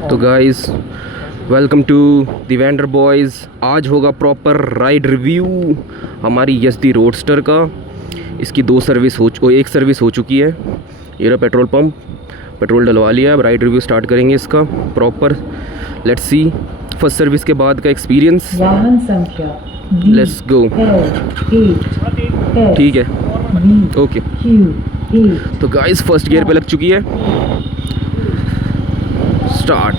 तो guys welcome to the vendor boys. आज होगा प्रॉपर राइड रिव्यू हमारी यस्दी रोडस्टर का। इसकी एक सर्विस हो चुकी है। ये रहा पेट्रोल पंप, पेट्रोल डलवा लिया। अब राइड रिव्यू स्टार्ट करेंगे इसका proper. Let's see first service के बाद का एक्सपीरियंस। वाहन संख्या लेट्स गो। ठीक है, ओके। तो गाइस फर्स्ट गियर पे लग चुकी है। स्टार्ट।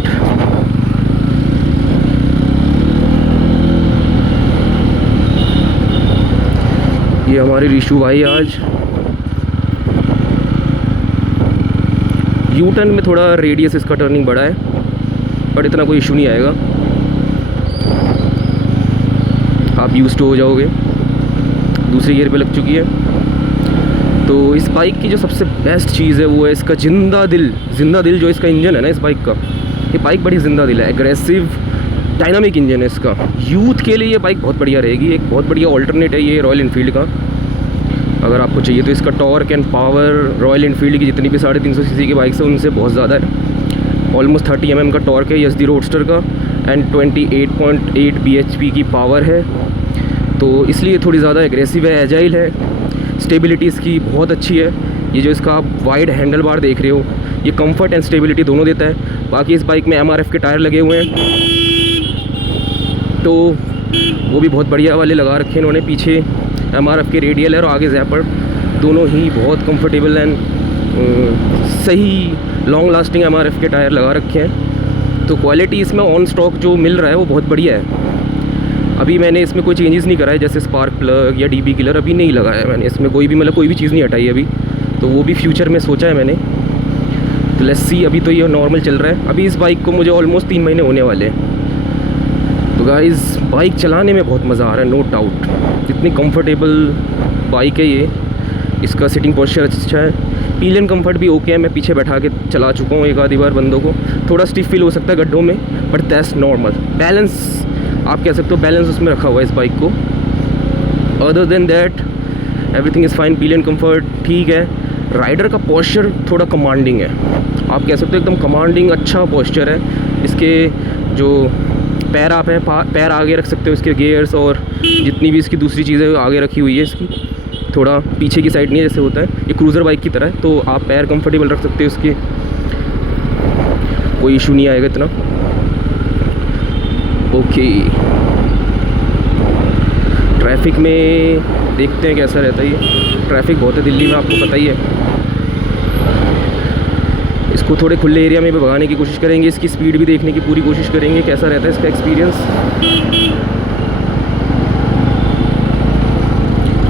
ये हमारे रिशु भाई आज यू टर्न में थोड़ा रेडियस इसका टर्निंग बड़ा है, बट इतना कोई इशू नहीं आएगा, आप यूज़ टू हो जाओगे। दूसरी गियर पे लग चुकी है। तो इस बाइक की जो सबसे बेस्ट चीज़ है वो है इसका जिंदा दिल जो इसका इंजन है ना इस बाइक का। ये बाइक बड़ी जिंदा दिल है, एग्रेसिव डायनामिक इंजन है इसका। यूथ के लिए ये बाइक बहुत बढ़िया रहेगी। एक बहुत बढ़िया ऑल्टरनेट है ये रॉयल इनफील्ड का। अगर आपको चाहिए तो इसका torque and power royal Enfield की जितनी भी 350 सीसी की बाइक्स है उनसे बहुत ज़्यादा है। ऑलमोस्ट 30 mm का टॉर्क है यस्दी रोडस्टर का एंड 28.8 bhp की पावर है। तो इसलिए थोड़ी ज़्यादा एग्रेसिव है, एजाइल है। स्टेबिलिटी इसकी बहुत अच्छी है। ये जो इसका आप वाइड हैंडल बार देख रहे हो ये कंफर्ट एंड स्टेबिलिटी दोनों देता है। बाकी इस बाइक में MRF के टायर लगे हुए हैं, तो वो भी बहुत बढ़िया वाले लगा रखे हैं इन्होंने। पीछे MRF के रेडियल है और आगे जैपर, दोनों ही बहुत कंफर्टेबल एंड सही लॉन्ग लास्टिंग MRF के टायर लगा रखे हैं। तो क्वालिटी इसमें ऑन स्टॉक जो मिल रहा है वो बहुत बढ़िया है। अभी मैंने इसमें कोई चेंजेस नहीं करा है, जैसे स्पार्क प्लग या DB किलर अभी नहीं लगाया है मैंने इसमें। कोई भी चीज़ नहीं हटाई अभी, तो वो भी फ्यूचर में सोचा है मैंने। तो लेट्स सी, अभी तो ये नॉर्मल चल रहा है। अभी इस बाइक को मुझे ऑलमोस्ट 3 महीने होने वाले हैं। तो गाइस बाइक चलाने में बहुत मज़ा आ रहा है, नो डाउट। इतनी कंफर्टेबल बाइक है ये। इसका सिटिंग पोस्चर अच्छा है, पिलियन कंफर्ट भी ओके है। मैं पीछे बैठा के चला चुका हूँ एक आधी बार बंदों को। थोड़ा स्टिफ फील हो सकता है गड्ढों में, बट दैट्स नॉर्मल। बैलेंस आप कह सकते हो, बैलेंस उसमें रखा हुआ है इस बाइक को। Other than that everything is fine. Pillion comfort ठीक है। राइडर का पोस्चर थोड़ा कमांडिंग है, आप कह सकते हो एकदम कमांडिंग अच्छा पोस्चर है। इसके जो पैर आप हैं, पैर आगे रख सकते हो इसके, गियर्स और जितनी भी इसकी दूसरी चीज़ें आगे रखी हुई है इसकी। थोड़ा पीछे की साइड नहीं है जैसे होता है, ये क्रूज़र बाइक की तरह है। तो आप पैर कंफर्टेबल रख सकते हो इसके, कोई इशू नहीं आएगा इतना। ओके, ट्रैफिक में देखते हैं कैसा रहता है ये। ट्रैफिक बहुत है दिल्ली में, आपको पता ही है। इसको थोड़े खुले एरिया में भी भगाने की कोशिश करेंगे, इसकी स्पीड भी देखने की पूरी कोशिश करेंगे कैसा रहता है इसका एक्सपीरियंस।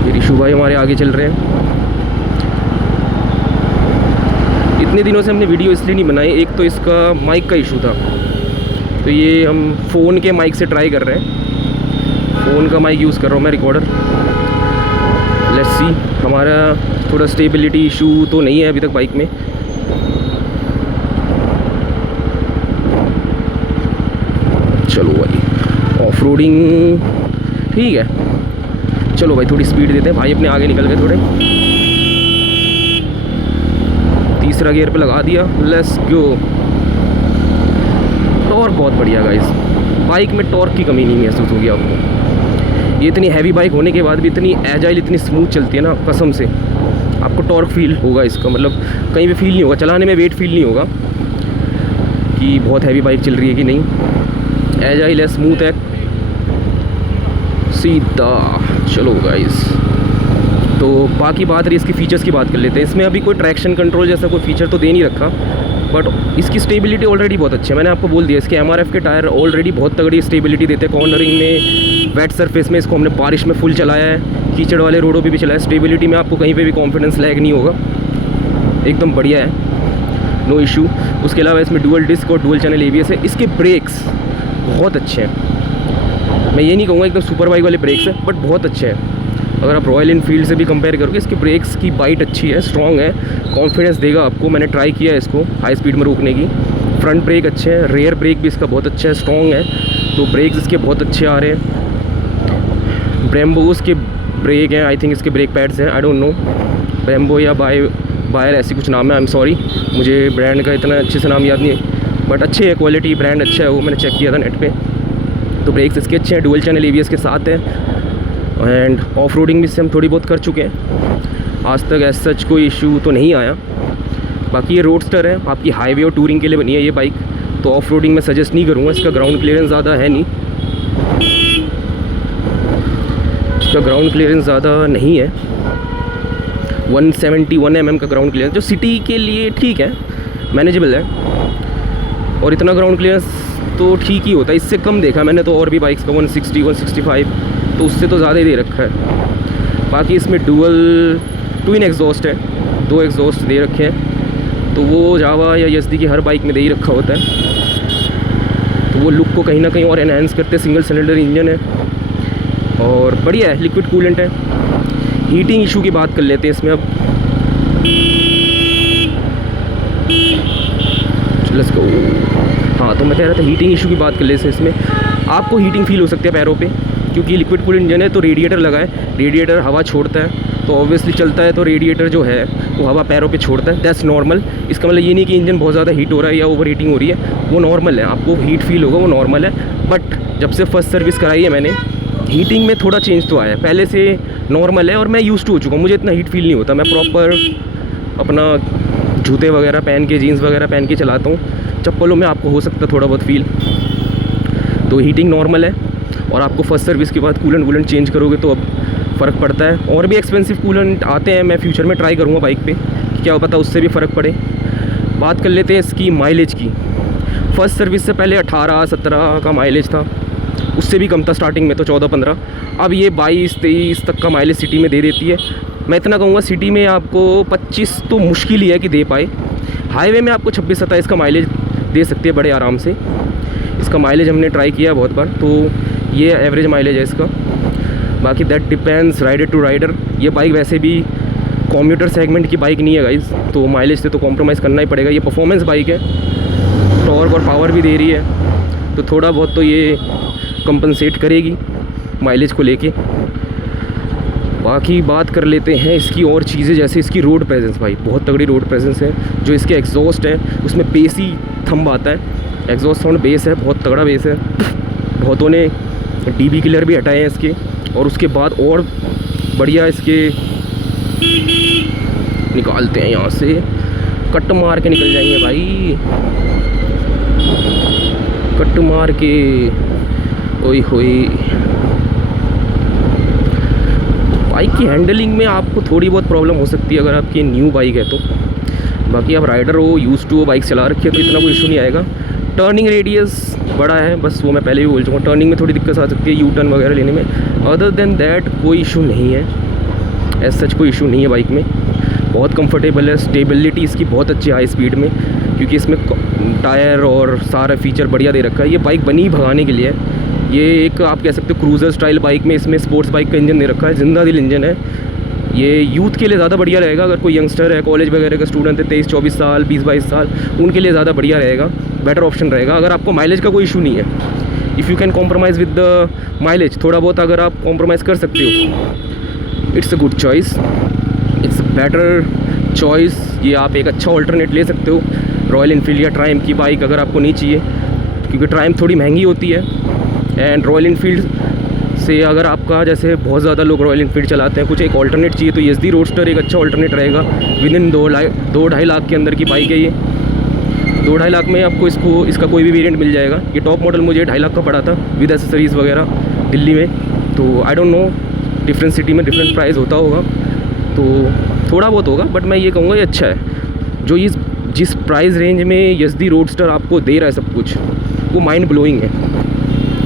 ये रिशु भाई हमारे आगे चल रहे हैं। इतने दिनों से हमने वीडियो इसलिए नहीं बनाई, एक तो इसका माइक का इशू था, तो ये हम फ़ोन के माइक से ट्राई कर रहे हैं। फ़ोन का माइक यूज़ कर रहा हूँ मैं, रिकॉर्डर। लेट्स सी, हमारा थोड़ा स्टेबिलिटी इशू तो नहीं है अभी तक बाइक में। चलो भाई, ऑफ रोडिंग ठीक है। चलो भाई थोड़ी स्पीड देते हैं। भाई अपने आगे निकल गए थोड़े। तीसरा गियर पे लगा दिया, लेट्स गो। टॉर्क बहुत बढ़िया गाइस, बाइक में टॉर्क की कमी नहीं महसूस होगी आपको। ये इतनी हैवी बाइक होने के बाद भी इतनी एजाइल, इतनी स्मूथ चलती है ना, कसम से। आपको टॉर्क फील होगा इसका, मतलब कहीं भी फील नहीं होगा, चलाने में वेट फील नहीं होगा कि बहुत हैवी बाइक चल रही है कि नहीं। एजाइल है, स्मूथ है, सीधा। चलो गाइस, तो बाकी बात रही इसकी फ़ीचर्स की बात कर लेते हैं। इसमें अभी कोई ट्रैक्शन कंट्रोल जैसा कोई फ़ीचर तो दे नहीं रखा, बट इसकी स्टेबिलिटी ऑलरेडी बहुत अच्छी है। मैंने आपको बोल दिया, इसके MRF के टायर ऑलरेडी बहुत तगड़ी स्टेबिलिटी देते हैं। कॉर्नरिंग में, वेट सरफेस में इसको हमने बारिश में फुल चलाया है, कीचड़ वाले रोडों पे भी चलाया है। स्टेबिलिटी में आपको कहीं पे भी कॉन्फिडेंस लैग नहीं होगा, एकदम बढ़िया है, नो इशू। उसके अलावा इसमें डुअल डिस्क और डुअल चैनल ABS है। इसके ब्रेक्स बहुत अच्छे हैं। मैं ये नहीं कहूँगा एकदम सुपर बाइक वाले ब्रेक्स हैं, बट बहुत अच्छे हैं। अगर आप रॉयल इनफील्ड से भी कंपेयर करोगे, इसके ब्रेक्स की बाइट अच्छी है, स्ट्रॉन्ग है, कॉन्फिडेंस देगा आपको। मैंने ट्राई किया है इसको हाई स्पीड में रोकने की। फ्रंट ब्रेक अच्छे हैं, रेयर ब्रेक भी इसका बहुत अच्छा है, स्ट्रॉन्ग है। तो ब्रेक्स इसके बहुत अच्छे आ रहे हैं। ब्रेम्बोस के ब्रेक हैं, आई थिंक इसके ब्रेक पैड्स हैं, आई डोंट नो, ब्रेम्बो या बायर ऐसी कुछ नाम है। आई एम सॉरी, मुझे ब्रांड का इतना अच्छे से नाम याद नहीं है। बट अच्छे है, क्वालिटी ब्रांड अच्छा है, वो मैंने चेक किया था नेट पे। तो ब्रेक्स इसके अच्छे हैं, डुअल चैनल ABS के साथ है, एंड ऑफ रोडिंग भी इससे हम थोड़ी बहुत कर चुके हैं। आज तक एज सच कोई इशू तो नहीं आया। बाकी ये रोडस्टर है, आपकी हाईवे और टूरिंग के लिए बनी है ये बाइक, तो ऑफ रोडिंग में सजेस्ट नहीं करूँगा। इसका ग्राउंड क्लियरेंस ज़्यादा है नहीं, इसका ग्राउंड क्लियरेंस ज़्यादा नहीं है। 171 mm का ग्राउंड क्लियरेंस, जो सिटी के लिए ठीक है, मैनेजेबल है। और इतना ग्राउंड क्लियरेंस तो ठीक ही होता है, इससे कम देखा मैंने तो और भी बाइक्स का 160 165, तो उससे तो ज़्यादा ही दे रखा है। बाकी इसमें डुअल ट्विन एग्जॉस्ट है, 2 एग्जॉस्ट दे रखे हैं, तो वो जावा या YSD की हर बाइक में दे ही रखा होता है, तो वो लुक को कहीं ना कहीं और एनहांस करते। सिंगल सिलेंडर इंजन है और बढ़िया है, लिक्विड कूलेंट है। हीटिंग इशू की बात कर लेते हैं इसमें अब। Let's go. हाँ, तो मैं कह रहा था हीटिंग इशू की बात कर लेते हैं इसमें। आपको हीटिंग फील हो सकती है पैरों पे, क्योंकि लिक्विड कूल इंजन है, तो रेडिएटर लगा है, रेडिएटर हवा छोड़ता है, तो ऑब्वियसली चलता है तो रेडिएटर जो है वो हवा पैरों पे छोड़ता है। That's normal. इसका मतलब ये नहीं कि इंजन बहुत ज़्यादा हीट हो रहा है या ओवर हीटिंग हो रही है, वो नॉर्मल है। आपको हीट फील होगा, वो नॉर्मल है। बट जब से फर्स्ट सर्विस कराई है मैंने, हीटिंग में थोड़ा चेंज तो आया है। पहले से नॉर्मल है और मैं यूज़ टू हो चुका हूँ, मुझे इतना हीट फील नहीं होता। मैं प्रॉपर अपना जूते वगैरह पहन के, जीन्स वगैरह पहन के चलाता हूँ। चप्पलों में आपको हो सकता है थोड़ा बहुत फील, तो हीटिंग नॉर्मल है। और आपको फर्स्ट सर्विस के बाद कूलेंट वूलेंट चेंज करोगे तो अब फ़र्क पड़ता है। और भी एक्सपेंसिव कूलेंट आते हैं, मैं फ्यूचर में ट्राई करूँगा बाइक पे, क्या पता उससे भी फ़र्क पड़े। बात कर लेते हैं इसकी माइलेज की। फर्स्ट सर्विस से पहले 18-17 का माइलेज था, उससे भी कम था स्टार्टिंग में, तो 14-15। अब ये 22-23 तक का माइलेज सिटी में दे देती है। मैं इतना कहूँगा, सिटी में आपको 25 तो मुश्किल ही है कि दे पाए। हाईवे में आपको 26-27 का माइलेज दे सकती है बड़े आराम से। इसका माइलेज हमने ट्राई किया बहुत बार, तो ये एवरेज माइलेज है इसका। बाकी that depends rider to rider. ये बाइक वैसे भी कम्यूटर सेगमेंट की बाइक नहीं है गाइस, तो माइलेज से तो कॉम्प्रोमाइज़ करना ही पड़ेगा। ये परफॉर्मेंस बाइक है, टॉर्क और पावर भी दे रही है, तो थोड़ा बहुत तो ये कंपनसेट करेगी माइलेज को लेके। बाकी बात कर लेते हैं इसकी और चीज़ें, जैसे इसकी रोड प्रेजेंस। भाई बहुत तगड़ी रोड प्रेजेंस है। जो इसके एग्जॉस्ट है उसमें बेस ही थंब आता है, एग्जॉस्ट साउंड बेस है, बहुत तगड़ा बेस है। बहुतों ने DB किलर भी हटाए हैं इसके, और उसके बाद और बढ़िया इसके निकालते हैं, यहाँ से कट मार के निकल जाएंगे भाई, कट मार के। ओए होए, बाइक की हैंडलिंग में आपको थोड़ी बहुत प्रॉब्लम हो सकती है अगर आपकी न्यू बाइक है तो। बाकी आप राइडर हो, यूज़ टू हो, बाइक चला रखी है, तो इतना कोई इशू नहीं आएगा। टर्निंग रेडियस बड़ा है, बस वो मैं पहले भी बोल चुका हूँ। टर्निंग में थोड़ी दिक्कत आ सकती है यू टर्न वगैरह लेने में। अदर देन दैट कोई इशू नहीं है, एज सच कोई इशू नहीं है बाइक में। बहुत कंफर्टेबल है, स्टेबिलिटी इसकी बहुत अच्छी है हाई स्पीड में, क्योंकि इसमें टायर और सारा फीचर बढ़िया दे रखा है। ये बाइक बनी ही भगाने के लिए है। ये एक आप कह सकते हो क्रूज़र स्टाइल बाइक में इसमें स्पोर्ट्स बाइक का इंजन दे रखा है, जिंदा दिल इंजन है। ये यूथ के लिए ज़्यादा बढ़िया रहेगा। अगर कोई यंगस्टर है, कॉलेज वगैरह का स्टूडेंट है, 23-24 साल, 20-22 साल, उनके लिए ज़्यादा बढ़िया रहेगा, बेटर ऑप्शन रहेगा। अगर आपको माइलेज का कोई इशू नहीं है, if you can compromise with the mileage, थोड़ा बहुत अगर आप कॉम्प्रोमाइज़ कर सकते हो, it's a good choice, it's a better choice. ये आप एक अच्छा ऑल्टरनेट ले सकते हो रॉयल इनफील्ड या ट्रायम्फ की बाइक अगर आपको नहीं चाहिए, क्योंकि ट्रायम्फ थोड़ी महंगी होती है। एंड रॉयल इनफील्ड से अगर आपका, जैसे बहुत ज़्यादा लोग रॉयल इनफील्ड चलाते हैं, कुछ एक ऑल्टरनेट चाहिए, तो YSD रोडस्टर एक अच्छा ऑल्टरनेट रहेगा। विद इन 2-2.5 लाख के अंदर की बाइक है ये। 2-2.5 लाख में आपको इसका कोई भी वेरिएंट मिल जाएगा। ये टॉप मॉडल मुझे 2.5 लाख का पड़ा था विद एसेसरीज़ वगैरह दिल्ली में। तो I don't know, different city में डिफरेंट प्राइस होता होगा, तो थोड़ा बहुत होगा, बट मैं ये कहूँगा ये अच्छा है। जो जिस प्राइस रेंज में YSD रोडस्टर आपको दे रहा है सब कुछ, वो माइंड ब्लोइंग है।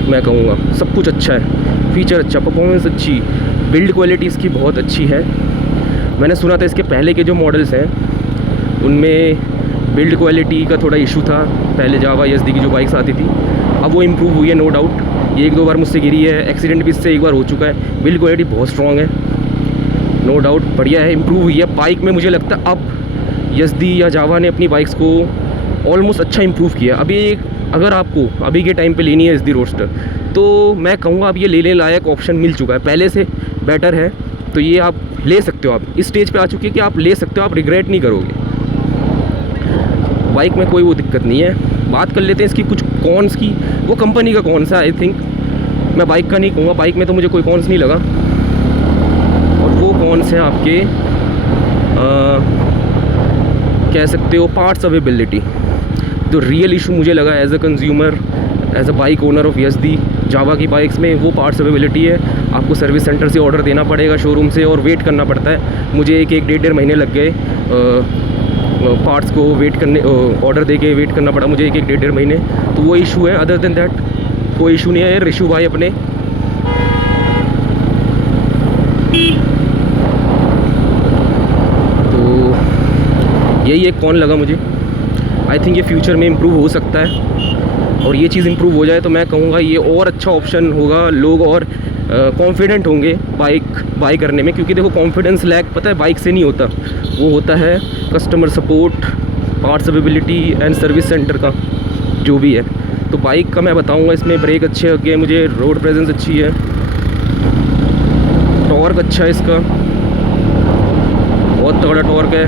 मैं कहूँगा सब कुछ अच्छा है, फीचर अच्छा, परफॉर्मेंस अच्छी, बिल्ड क्वालिटी इसकी बहुत अच्छी है। मैंने सुना था इसके पहले के जो मॉडल्स हैं उनमें बिल्ड क्वालिटी का थोड़ा इशू था, पहले जावा YSD की जो बाइक्स आती थी। अब वो इम्प्रूव हुई है, नो डाउट। ये 1-2 बार मुझसे गिरी है, एक्सीडेंट भी इससे एक बार हो चुका है। बिल्ड क्वालिटी बहुत स्ट्रॉन्ग है, नो डाउट, बढ़िया है, इम्प्रूव हुई है बाइक में। मुझे लगता है अब YSD या जावा ने अपनी बाइक्स को ऑलमोस्ट अच्छा इम्प्रूव किया। अभी अगर आपको अभी के टाइम पे लेनी है YSD रोडस्टर, तो मैं कहूँगा अब ये लेने लायक ऑप्शन मिल चुका है, पहले से बेटर है। तो ये आप ले सकते हो, आप इस स्टेज पे आ चुके हैं कि आप ले सकते हो, आप रिग्रेट नहीं करोगे। बाइक में कोई वो दिक्कत नहीं है। बात कर लेते हैं इसकी कुछ कॉन्स की। वो कंपनी का कौन सा, आई थिंक मैं बाइक का नहीं कहूँगा, बाइक में तो मुझे कोई कॉन्स नहीं लगा। और वो कॉन्स हैं आपके कह सकते हो पार्ट्स अवेलेबिलिटी। तो रियल इशू मुझे लगा as a consumer, as a bike owner of Yezdi Jawa की बाइक्स में, वो पार्ट्स अवेलेबिलिटी है। आपको सर्विस सेंटर से ऑर्डर देना पड़ेगा, शोरूम से, और वेट करना पड़ता है। मुझे एक डेढ़ महीने लग गए पार्ट्स को वेट करने, ऑर्डर दे के वेट करना पड़ा मुझे एक डेढ़ महीने। तो वो इशू है, अदर देन दैट कोई इशू नहीं है। रिशु भाई अपने तो यही एक कौन लगा मुझे। आई थिंक ये फ्यूचर में इम्प्रूव हो सकता है, और ये चीज़ इम्प्रूव हो जाए तो मैं कहूँगा ये और अच्छा ऑप्शन होगा। लोग और कॉन्फिडेंट होंगे बाइक बाई करने में, क्योंकि देखो कॉन्फिडेंस लैक पता है बाइक से नहीं होता, वो होता है customer support, parts availability and service centre का जो भी है। तो बाइक का मैं बताऊंगा, इसमें ब्रेक अच्छे लगे मुझे, रोड प्रेजेंस अच्छी है, टॉर्क अच्छा है इसका, बहुत तगड़ा टॉर्क है।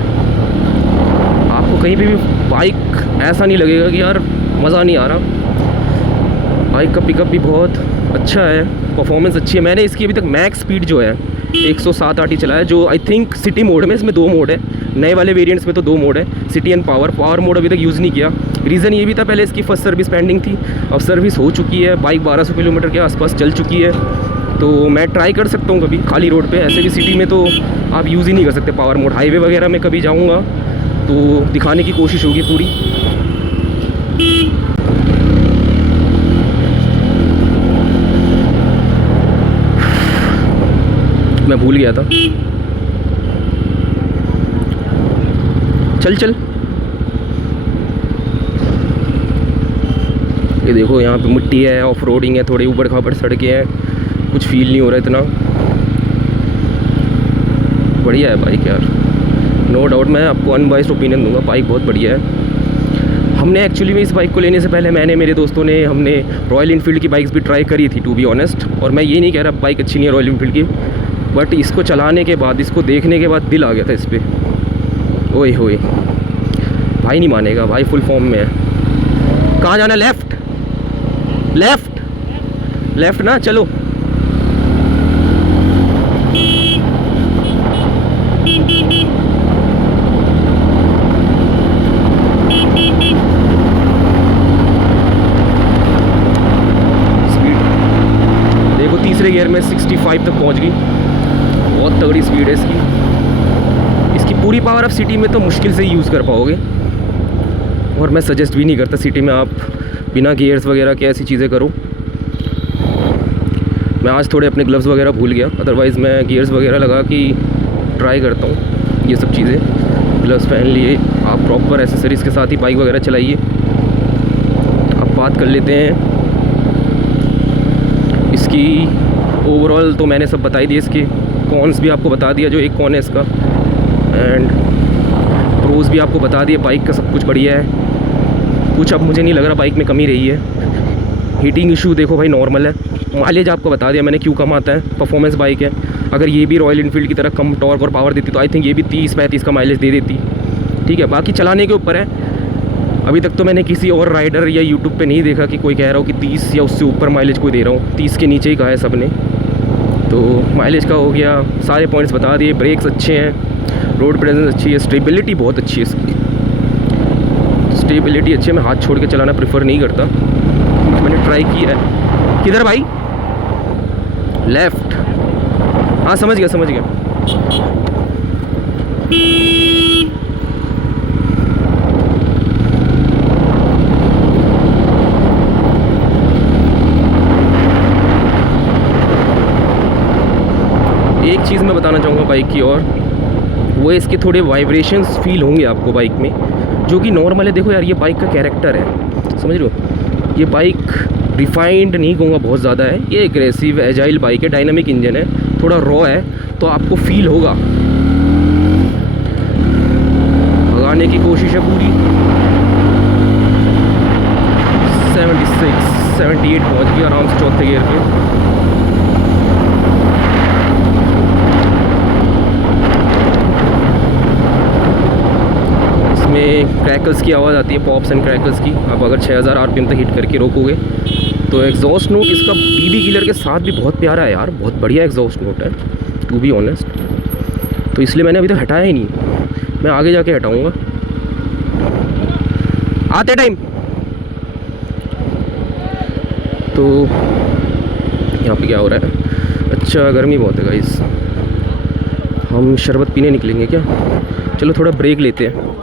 आपको कहीं पे भी बाइक ऐसा नहीं लगेगा कि यार मज़ा नहीं आ रहा। बाइक का पिकअप भी बहुत अच्छा है, परफॉर्मेंस अच्छी है। मैंने इसकी अभी तक मैक्स स्पीड जो है 107-8 ही चला है, जो आई थिंक सिटी मोड में। इसमें 2 मोड है, नए वाले वेरिएंट्स में तो 2 मोड है, सिटी एंड पावर मोड अभी तक यूज़ नहीं किया। रीज़न ये भी था, पहले इसकी फर्स्ट सर्विस पेंडिंग थी, अब सर्विस हो चुकी है। बाइक 1200 किलोमीटर के आसपास चल चुकी है, तो मैं ट्राई कर सकता हूँ कभी खाली रोड पे। ऐसे भी सिटी में तो आप यूज़ ही नहीं कर सकते पावर मोड। हाईवे वगैरह में कभी जाऊँगा तो दिखाने की कोशिश होगी पूरी। मैं भूल गया था, चल ये देखो यहाँ पे मिट्टी है, ऑफ रोडिंग है, थोड़ी ऊबड़ खाबड़ सड़कें हैं, कुछ फील नहीं हो रहा इतना। बढ़िया है बाइक यार, नो डाउट। मैं आपको अनबाइस्ड ओपिनियन दूंगा, बाइक बहुत बढ़िया है। हमने एक्चुअली में इस बाइक को लेने से पहले मेरे दोस्तों ने हमने रॉयल इनफील्ड की बाइक्स भी ट्राई करी थी, टू बी ऑनेस्ट। और मैं ये नहीं कह रहा बाइक अच्छी नहीं है रॉयल इनफील्ड की, बट इसको चलाने के बाद, इसको देखने के बाद दिल आ गया था इस पर। ओए होए भाई नहीं मानेगा, भाई फुल फॉर्म में है। कहाँ जाना? लेफ़्ट लेफ़्ट लेफ़्ट ना, चलो। गियर में 65 तक पहुंच गई, बहुत तगड़ी स्पीड है इसकी पूरी पावर आप सिटी में तो मुश्किल से ही यूज़ कर पाओगे, और मैं सजेस्ट भी नहीं करता सिटी में आप बिना गियर्स वगैरह के ऐसी चीज़ें करो। मैं आज थोड़े अपने ग्लव्स वगैरह भूल गया, अदरवाइज़ मैं गियर्स वगैरह लगा कि ट्राई करता हूँ ये सब चीज़ें। ग्लव्स पहन लिए, आप प्रॉपर एसेसरीज़ के साथ ही बाइक वगैरह चलाइए। अब बात कर लेते हैं इसकी ओवरऑल। तो मैंने सब बता ही दिए, इसके कॉन्स भी आपको बता दिया, जो एक कॉन है इसका, एंड प्रोज भी आपको बता दिए। बाइक का सब कुछ बढ़िया है, कुछ अब मुझे नहीं लग रहा बाइक में कमी रही है। हीटिंग इशू देखो भाई नॉर्मल है। माइलेज आपको बता दिया मैंने क्यों कम आता है, परफॉर्मेंस बाइक है। अगर ये भी रॉयल इनफील्ड की तरह कम टॉर्क और पावर देती तो आई थिंक ये भी 30-35 का माइलेज दे देती। ठीक है, बाकी चलाने के ऊपर है। अभी तक तो मैंने किसी और राइडर या यूट्यूब पे नहीं देखा कि कोई कह रहा हो कि 30 या उससे ऊपर माइलेज कोई दे रहा हूँ। 30 के नीचे ही कहा है सब ने। तो माइलेज का हो गया, सारे पॉइंट्स बता दिए। ब्रेक्स अच्छे हैं, रोड प्रेजेंस अच्छी है, स्टेबिलिटी बहुत अच्छी है इसकी। स्टेबिलिटी अच्छी है, मैं हाथ छोड़ के चलाना प्रेफर नहीं करता, मैंने ट्राई किया है। किधर भाई? लेफ़्ट, हाँ समझ गया। एक चीज़ मैं बताना चाहूँगा बाइक की, और वो इसके थोड़े वाइब्रेशंस फील होंगे आपको बाइक में, जो कि नॉर्मल है। देखो यार, ये बाइक का कैरेक्टर है, समझ लो। ये बाइक रिफाइंड नहीं कहूँगा बहुत ज़्यादा है, ये एग्रेसिव एजाइल बाइक है, डायनामिक इंजन है, थोड़ा रॉ है, तो आपको फील होगा। भगाने की कोशिश है पूरी। 78 पहुँच गई आराम से चौथे गियर पे। क्रैक क्रैकल्स की आवाज़ आती है, पॉप्स एंड क्रैकल्स की। आप अगर 6000 RPM तक हिट करके रोकोगे तो एग्जॉस्ट नोट इसका BB किलर के साथ भी बहुत प्यारा है यार, बहुत बढ़िया एग्जॉस्ट नोट है टू बी ऑनेस्ट। तो इसलिए मैंने अभी तक हटाया ही नहीं, मैं आगे जाके हटाऊँगा आते टाइम। तो यहाँ पे क्या हो रहा है? अच्छा गर्मी बहुत है गाइस, हम शरबत पीने निकलेंगे क्या? चलो थोड़ा ब्रेक लेते हैं,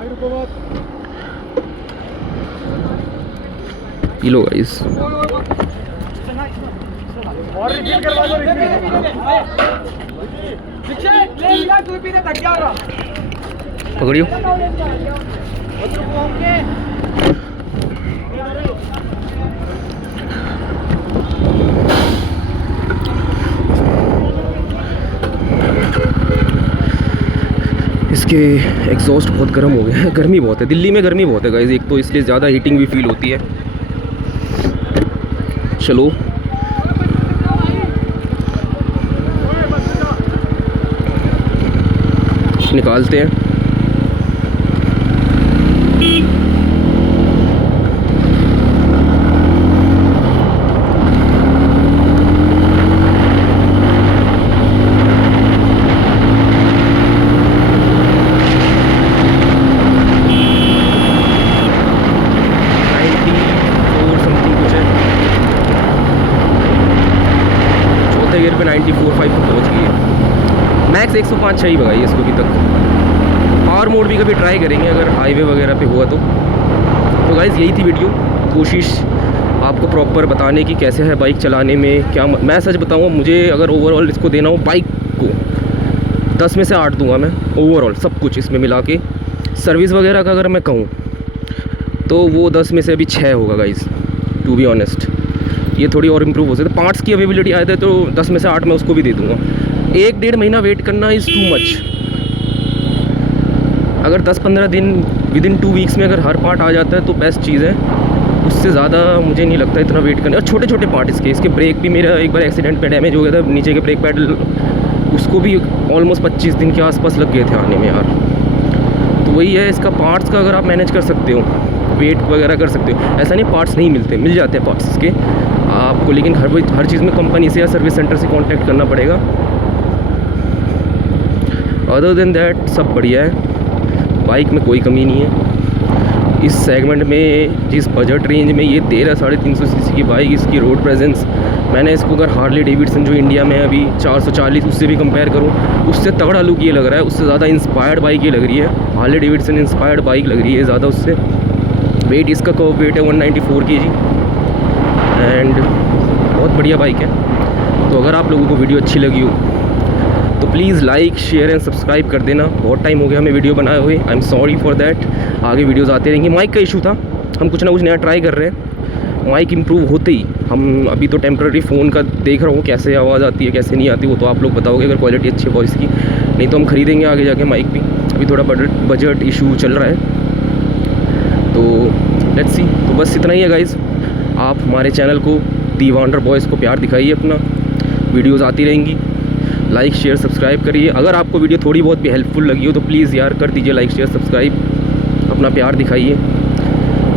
पी लो गाइस। पकड़ियो। इसके एग्जॉस्ट बहुत गर्म हो गए हैं, गर्मी बहुत है, दिल्ली में गर्मी बहुत है गाइस एक तो, इसलिए ज़्यादा हीटिंग भी फील होती है। चलो निकालते हैं। गियर पे 94.5 पहुँच गई है। मैक्स 105 चाहिए भगाई इसको अभी तक। पावर मोड भी कभी ट्राई करेंगे अगर हाईवे वगैरह पे हुआ तो गाइज़ यही थी वीडियो, कोशिश आपको प्रॉपर बताने की कैसे है बाइक चलाने में। क्या मैं सच बताऊँ, मुझे अगर ओवरऑल इसको देना हो बाइक को 10 में से 8 दूंगा मैं ओवरऑल, सब कुछ इसमें मिला के। सर्विस वगैरह का अगर मैं कहूँ तो वो 10 में से अभी 6 होगा गाइज़ टू बी ऑनेस्ट। ये थोड़ी और इम्प्रूव हो सकती है, पार्ट्स की अवेलेबिलिटी आए थे तो 10 में से 8 मैं उसको भी दे दूँगा। 1-1.5 महीना वेट करना इज़ टू मच। अगर 10-15 दिन विदिन 2 वीक्स में अगर हर पार्ट आ जाता है तो बेस्ट चीज़ है, उससे ज़्यादा मुझे नहीं लगता इतना वेट करना। और छोटे छोटे पार्ट इसके ब्रेक भी मेरा एक बार एक्सीडेंट में डैमेज हो गया था, नीचे के ब्रेक पैडल, उसको भी ऑलमोस्ट 25 दिन के आसपास लग गए थे आने में यार। तो वही है, इसका पार्ट्स का अगर आप मैनेज कर सकते हो, वेट वगैरह कर सकते हो, ऐसा नहीं पार्ट्स नहीं मिलते, मिल जाते हैं पार्ट्स इसके आपको, लेकिन हर चीज़ में कंपनी से या सर्विस सेंटर से कांटेक्ट करना पड़ेगा। अदर देन दैट सब बढ़िया है, बाइक में कोई कमी नहीं है। इस सेगमेंट में जिस बजट रेंज में ये 13-350 सीसी की बाइक, इसकी रोड प्रेजेंस, मैंने इसको अगर हार्ले डेविडसन जो इंडिया में अभी 440 उससे भी कंपेयर करूँ, उससे तगड़ा लुक ये लग रहा है, उससे ज़्यादा इंस्पायर्ड बाइक ये लग रही है, हार्ले डेविडसन इंस्पायर्ड बाइक लग रही है ज़्यादा उससे। वेट इसका कर्व वेट है 194 kg एंड बहुत बढ़िया बाइक है। तो अगर आप लोगों को वीडियो अच्छी लगी हो तो please like share and subscribe कर देना। बहुत टाइम हो गया हमें वीडियो बनाए हुए, I am sorry for that. आगे वीडियोस आते रहेंगी। माइक का इशू था, हम कुछ ना कुछ नया ट्राई कर रहे हैं, माइक इम्प्रूव होते ही हम अभी तो टेम्प्रेरी फ़ोन का देख रहा हूँ कैसे आवाज़ आती है कैसे नहीं आती, वो तो आप लोग बताओगे अगर क्वालिटी अच्छी है वॉइस की, नहीं तो हम खरीदेंगे आगे जाके माइक भी। अभी थोड़ा बजट इशू चल रहा है तो लेट्स सी। तो बस इतना ही है गाइज़, आप हमारे चैनल को दी वंडर बॉयज़ को प्यार दिखाइए अपना, वीडियोस आती रहेंगी, लाइक शेयर सब्सक्राइब करिए। अगर आपको वीडियो थोड़ी बहुत भी हेल्पफुल लगी हो तो प्लीज़ यार कर दीजिए लाइक शेयर सब्सक्राइब, अपना प्यार दिखाइए।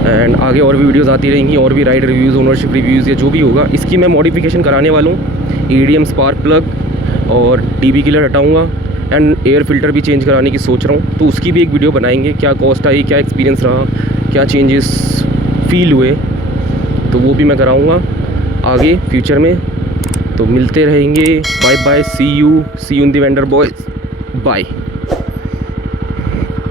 एंड आगे और भी वीडियोस आती रहेंगी, और भी राइड रिव्यूज़, ओनरशिप रिव्यूज़ या जो भी होगा। इसकी मैं मॉडिफिकेशन कराने वाला हूँ, EDM स्पार्क प्लग और DB किलर हटाऊँगा एंड एयर फिल्टर भी चेंज कराने की सोच रहा हूँ, तो उसकी भी एक वीडियो बनाएंगे, क्या कॉस्ट आई, क्या एक्सपीरियंस रहा, क्या चेंजेस फील हुए, तो वो भी मैं कराऊँगा आगे फ्यूचर में। तो मिलते रहेंगे, bye bye, see you in the vendor boys, bye.